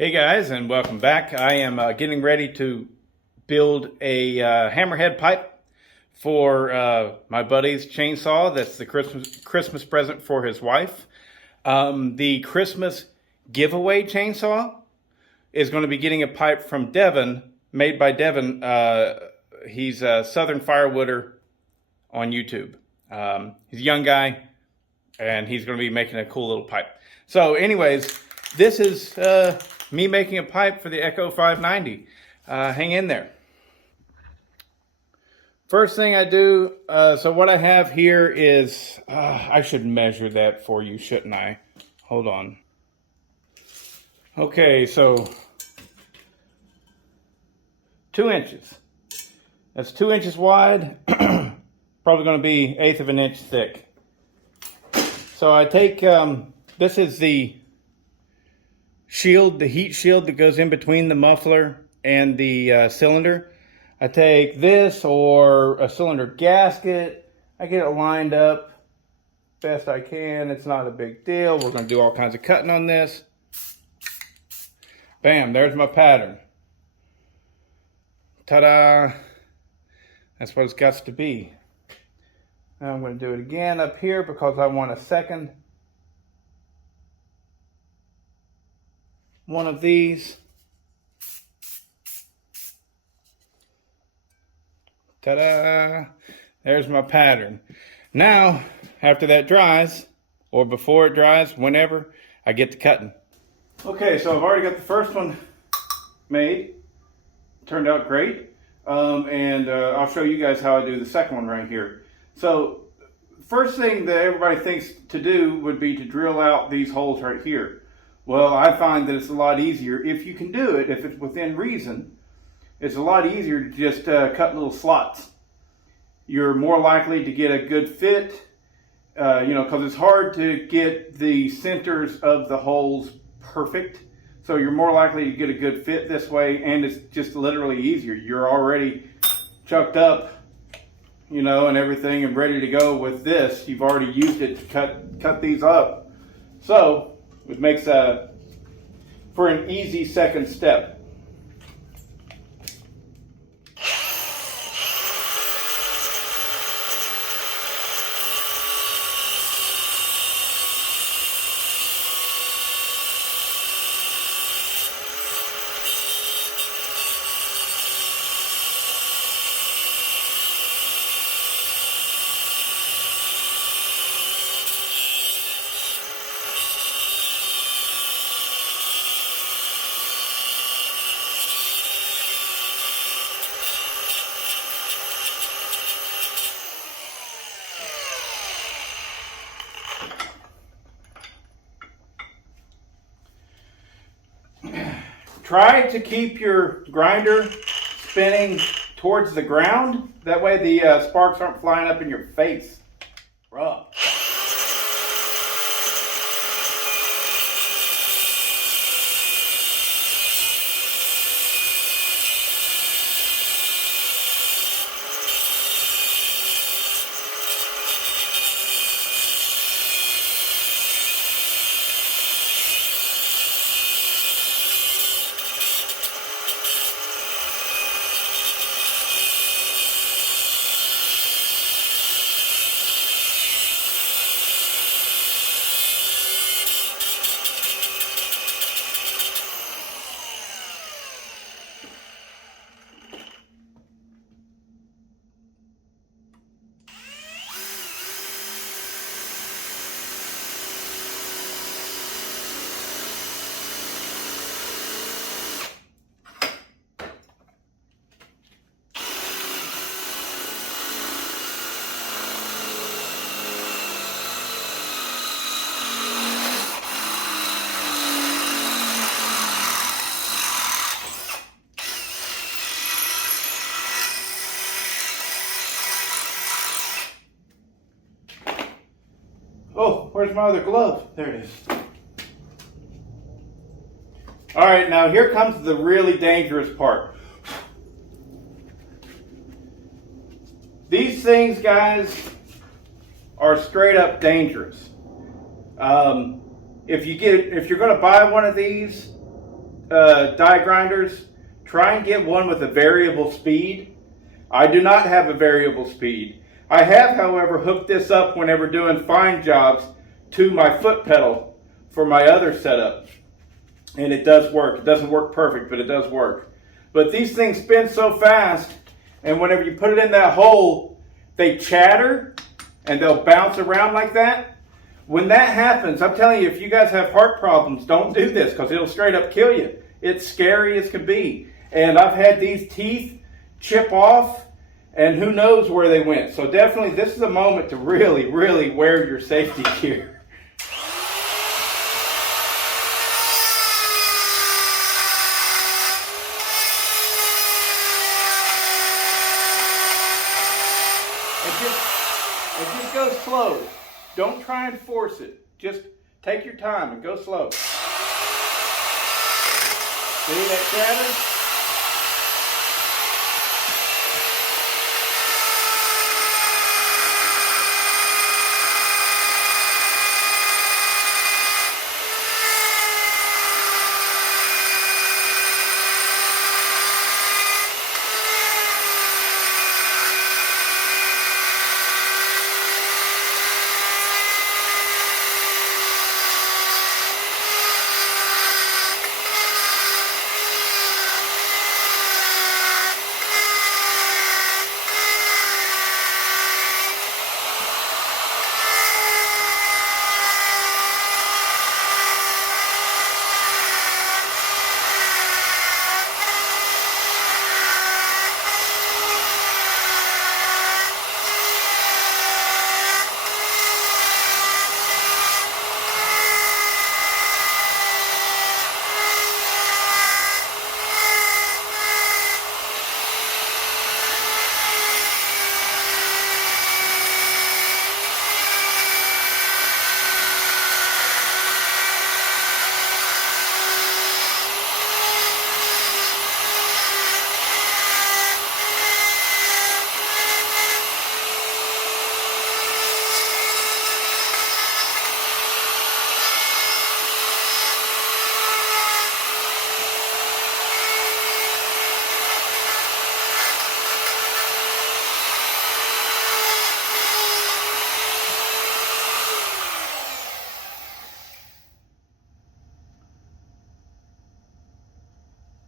Hey guys, and welcome back. I am getting ready to build a hammerhead pipe for my buddy's chainsaw. That's the Christmas present for his wife. The Christmas giveaway chainsaw is going to be getting a pipe from Devin, made by Devin. He's a Southern Firewooder on YouTube. He's a young guy, and he's going to be making a cool little pipe. So anyways, this is me making a pipe for the Echo 590. Hang in there. First thing I do, so what I have here is, I should measure that for you, shouldn't I? Hold on. Okay, so 2 inches. That's 2 inches wide, probably going to be 1/8 of an inch thick. So I take, this is the shield, the heat shield that goes in between the muffler and the cylinder. I take this or a cylinder gasket. I get it lined up best I can. It's not a big deal. We're going to do all kinds of cutting on this. Bam, there's my pattern. Ta-da! That's what it's got to be. Now I'm going to do it again up here because I want a second one of these. Ta-da! There's my pattern. Now, after that dries, or before it dries, whenever, I get to cutting. Okay, so I've already got the first one made. Turned out great. I'll show you guys how I do the second one right here. So, first thing that everybody thinks to do would be to drill out these holes right here. Well, I find that it's a lot easier if you can do it, if it's within reason. It's a lot easier to just cut little slots. You're more likely to get a good fit, because it's hard to get the centers of the holes perfect. So you're more likely to get a good fit this way, and it's just literally easier. You're already chucked up, and everything and ready to go with this. You've already used it to cut these up. So it makes for an easy second step. Try to keep your grinder spinning towards the ground. That way the sparks aren't flying up in your face. Rough. Oh, where's my other glove? There it is. All right, now here comes the really dangerous part. These things, guys, are straight up dangerous. If you're going to buy one of these, die grinders, try and get one with a variable speed. I do not have a variable speed. I have, however, hooked this up whenever doing fine jobs to my foot pedal for my other setup. And it does work. It doesn't work perfect, but it does work. But these things spin so fast, and whenever you put it in that hole, they chatter and they'll bounce around like that. When that happens, I'm telling you, if you guys have heart problems, don't do this because it'll straight up kill you. It's scary as can be. And I've had these teeth chip off, and who knows where they went. So definitely, this is a moment to really, really wear your safety gear. It just goes slow. Don't try and force it. Just take your time and go slow. See that chatter?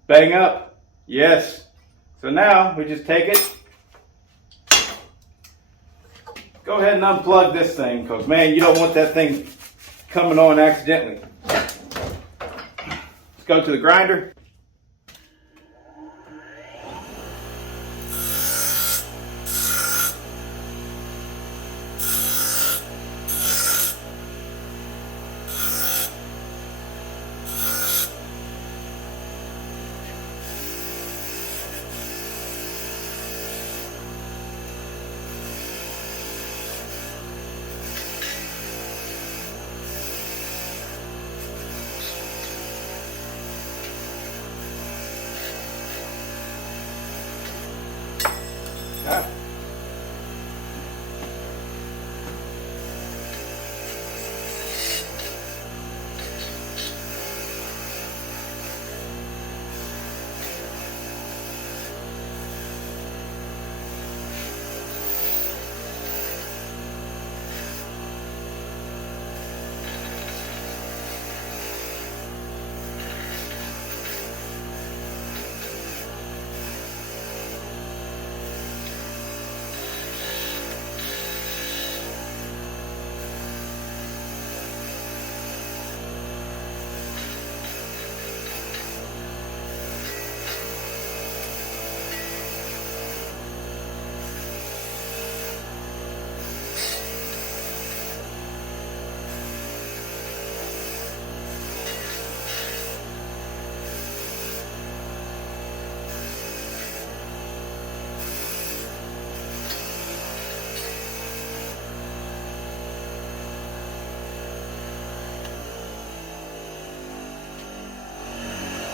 Bang up. Yes. So now we just take it. Go ahead and unplug this thing because, man, you don't want that thing coming on accidentally. Let's go to the grinder. Ah.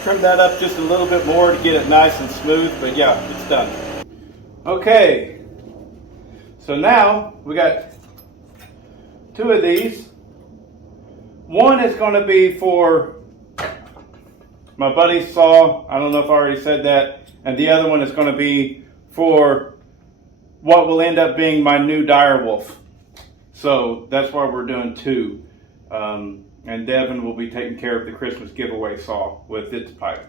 Trim that up just a little bit more to get it nice and smooth, but yeah, it's done. Okay, so now we got two of these. One is going to be for my buddy's saw. I don't know if I already said that. And the other one is going to be for what will end up being my new dire wolf. So that's why we're doing two. And Devin will be taking care of the Christmas giveaway saw with its pipe.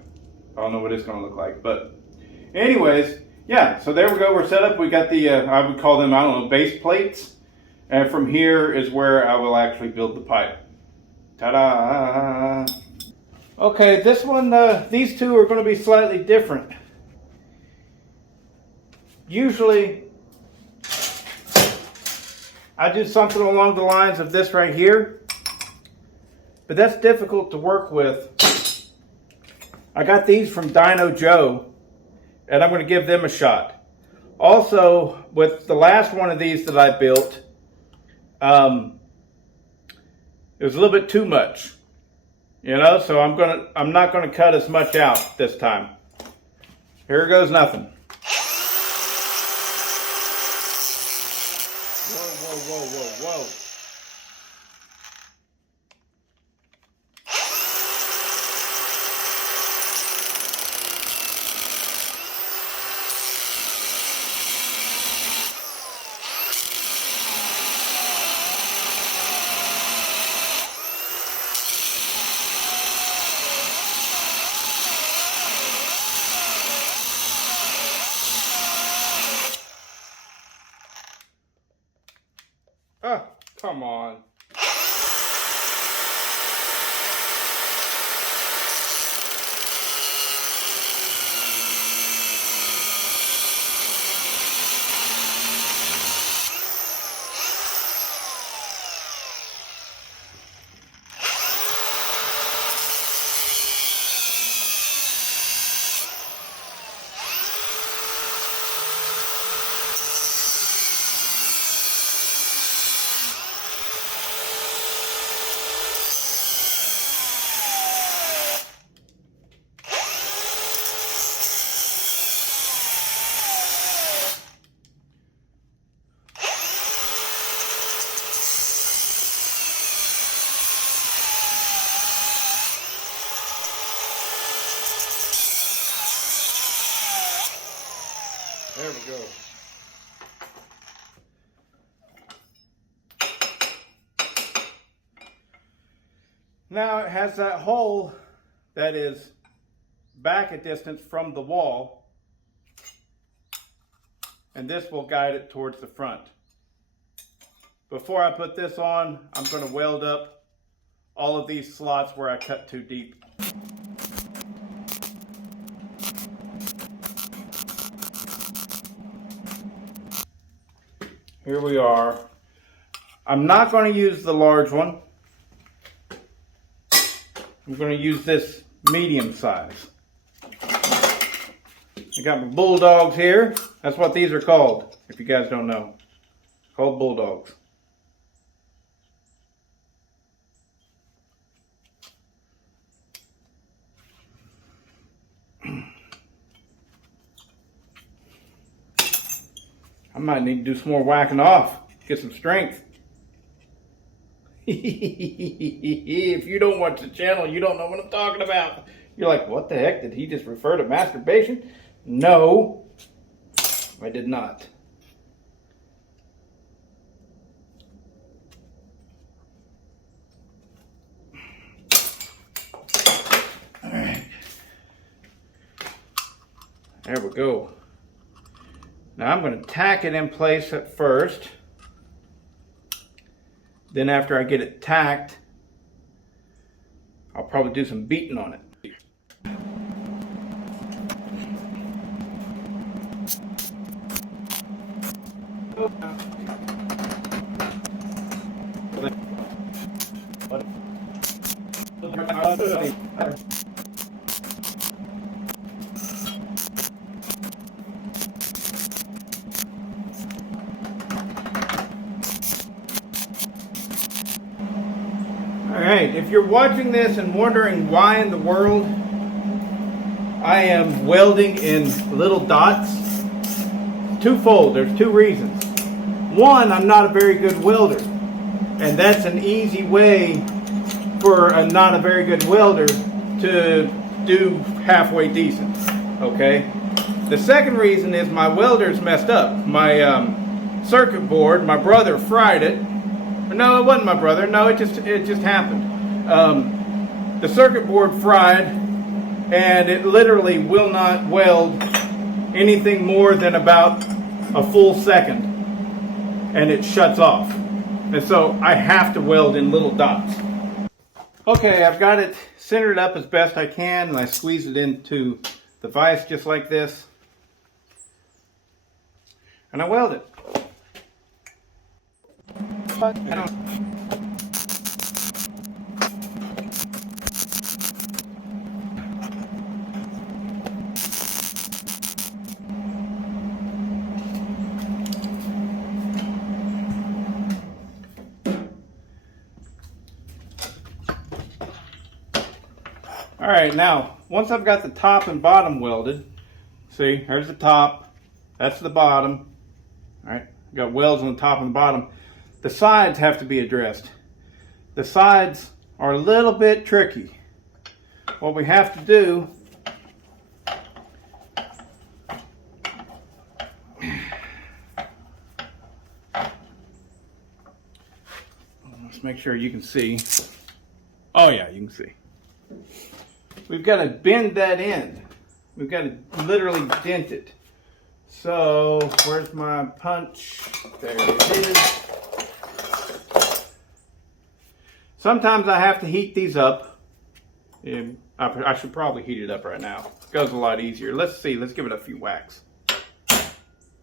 I don't know what it's going to look like. But anyways, yeah, so there we go. We're set up. We got the, I would call them, I don't know, base plates. And from here is where I will actually build the pipe. Ta-da! Okay, this one, these two are going to be slightly different. Usually, I do something along the lines of this right here, but that's difficult to work with. I got these from Dino Joe, and I'm going to give them a shot. Also, with the last one of these that I built, it was a little bit too much, you know, so I'm not gonna cut as much out this time. Here goes nothing. Whoa, whoa, whoa, whoa, whoa. Oh, come on. There we go. Now it has that hole that is back a distance from the wall, and this will guide it towards the front. Before I put this on, I'm going to weld up all of these slots where I cut too deep. Here we are. I'm not going to use the large one. I'm going to use this medium size. I got my bulldogs here. That's what these are called, if you guys don't know. Called bulldogs. I might need to do some more whacking off, get some strength. If you don't watch the channel, you don't know what I'm talking about. You're like, what the heck? Did he just refer to masturbation? No, I did not. All right. There we go. Now I'm going to tack it in place at first. Then after I get it tacked, I'll probably do some beating on it. Alright, if you're watching this and wondering why in the world I am welding in little dots, twofold, there's two reasons. One, I'm not a very good welder, and that's an easy way for a not a very good welder to do halfway decent, okay? The second reason is my welder's messed up. My circuit board, my brother fried it. No, it wasn't my brother. No, it just happened. The circuit board fried, and it literally will not weld anything more than about a full second, and it shuts off. And so I have to weld in little dots. Okay, I've got it centered up as best I can, and I squeeze it into the vise just like this. And I weld it. Alright, now, once I've got the top and bottom welded, see, here's the top, that's the bottom. Alright, got welds on the top and the bottom. The sides have to be addressed. The sides are a little bit tricky. What we have to do let's make sure you can see. Oh yeah, you can see. We've got to bend that end. We've got to literally dent it. So, where's my punch? There it is. Sometimes I have to heat these up. And I should probably heat it up right now. It goes a lot easier. Let's see. Let's give it a few whacks.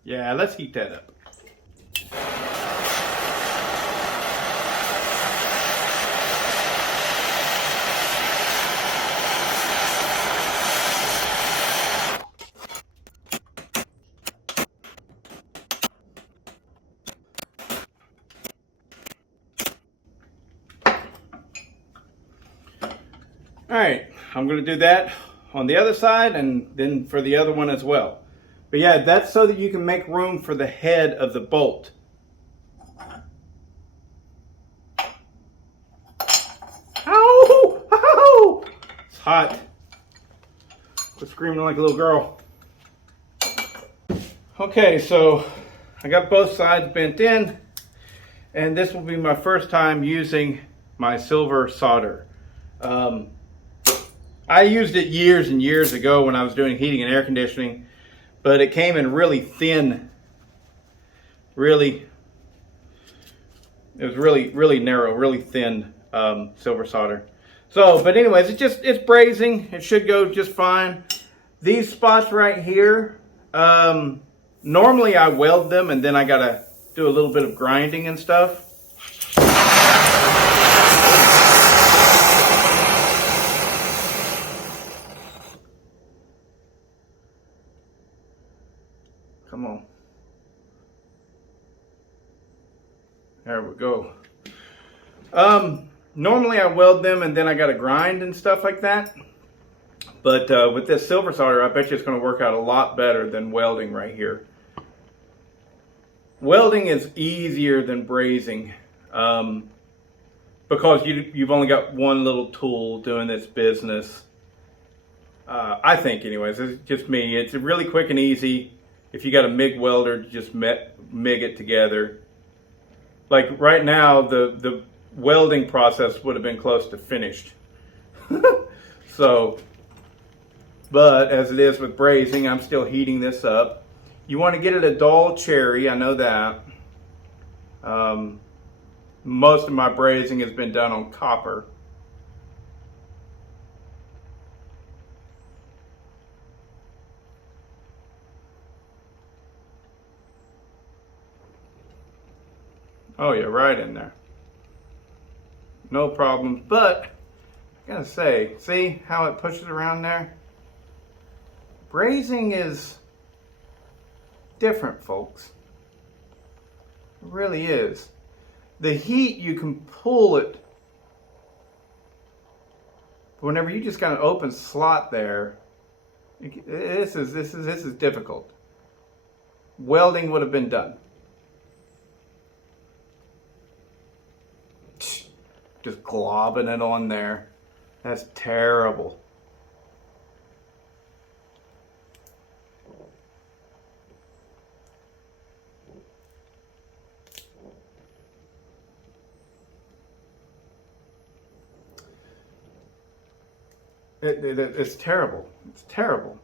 Yeah, let's heat that up. Alright, I'm going to do that on the other side and then for the other one as well. But yeah, that's so that you can make room for the head of the bolt. Ow! Ow! It's hot. Quit screaming like a little girl. Okay, so I got both sides bent in, and this will be my first time using my silver solder. I used it years and years ago when I was doing heating and air conditioning, but it came in really thin. It was really narrow, really thin silver solder. So, but anyways, it's brazing. It should go just fine. These spots right here, normally I weld them and then I gotta do a little bit of grinding and stuff. Come on. There we go. Normally I weld them and then I got to grind and stuff like that. But with this silver solder, I bet you it's going to work out a lot better than welding right here. Welding is easier than brazing because you've only got one little tool doing this business. I think anyways, it's just me. It's really quick and easy. If you got a MIG welder, just MIG it together. Like right now, the welding process would have been close to finished. So, but as it is with brazing, I'm still heating this up. You want to get it a dull cherry, I know that. Most of my brazing has been done on copper. Oh yeah, right in there. No problem. But I gotta say, see how it pushes around there? Brazing is different, folks. It really is. The heat, you can pull it. But whenever you just got an open slot there, this is difficult. Welding would have been done. Just globbing it on there. That's terrible. It's terrible. It's terrible.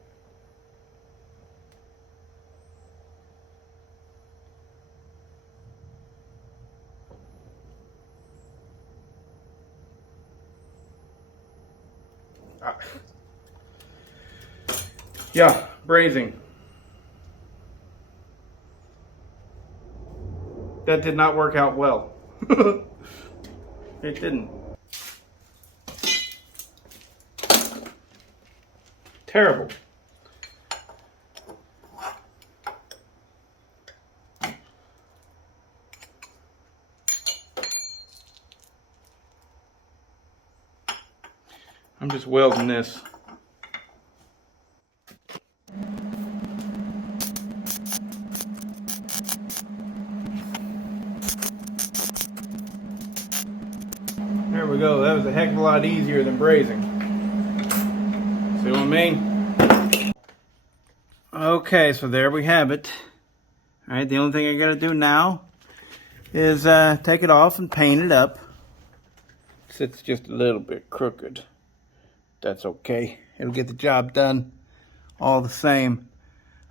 Yeah, brazing. That did not work out well. It didn't. Terrible. I'm just welding this. There we go. That was a heck of a lot easier than brazing. See what I mean? Okay, so there we have it. All right, the only thing I gotta do now is take it off and paint it up. It's just a little bit crooked. That's okay. It'll get the job done all the same.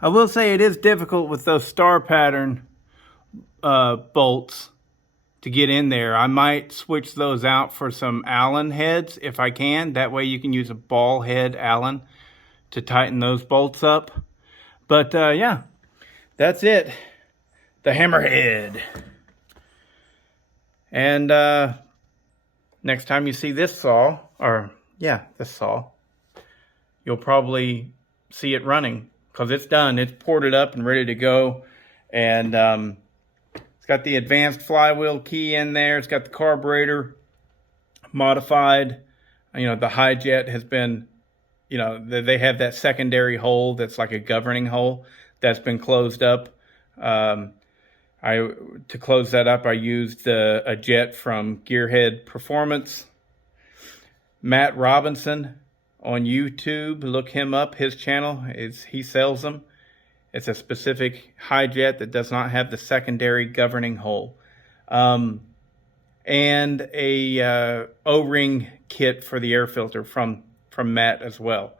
I will say it is difficult with those star pattern bolts to get in there. I might switch those out for some Allen heads if I can. That way you can use a ball head Allen to tighten those bolts up. But yeah, that's it. The HammerHead. And next time you see this saw, this saw, you'll probably see it running because it's done. It's ported up and ready to go. And it's got the advanced flywheel key in there. It's got the carburetor modified. You know, the high jet has been, you know, they have that secondary hole that's like a governing hole that's been closed up. To close that up, I used a jet from Gearhead Performance. Matt Robinson on YouTube, look him up. His channel he sells them. It's a specific high jet that does not have the secondary governing hole, and a O-ring kit for the air filter from Matt as well.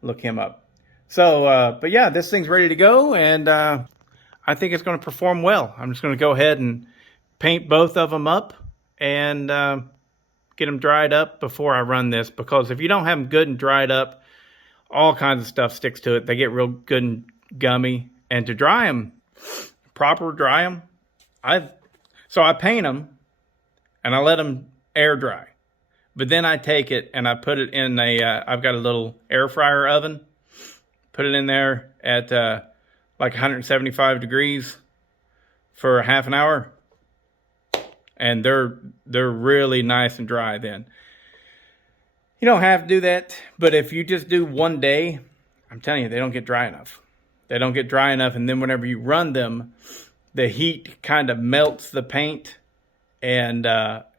Look him up. So, but yeah, this thing's ready to go, and I think it's going to perform well. I'm just going to go ahead and paint both of them up and get them dried up before I run this, because if you don't have them good and dried up, all kinds of stuff sticks to it. They get real good and gummy. And to dry them, proper dry them, I paint them and I let them air dry. But then I take it and I put it in I've got a little air fryer oven. Put it in there at like 175 degrees for a half an hour. And they're really nice and dry then. You don't have to do that, but if you just do one day, I'm telling you, they don't get dry enough. They don't get dry enough, and then whenever you run them, the heat kind of melts the paint, and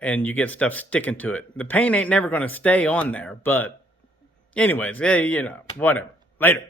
you get stuff sticking to it. The paint ain't never going to stay on there, but anyways, you know, whatever. Later.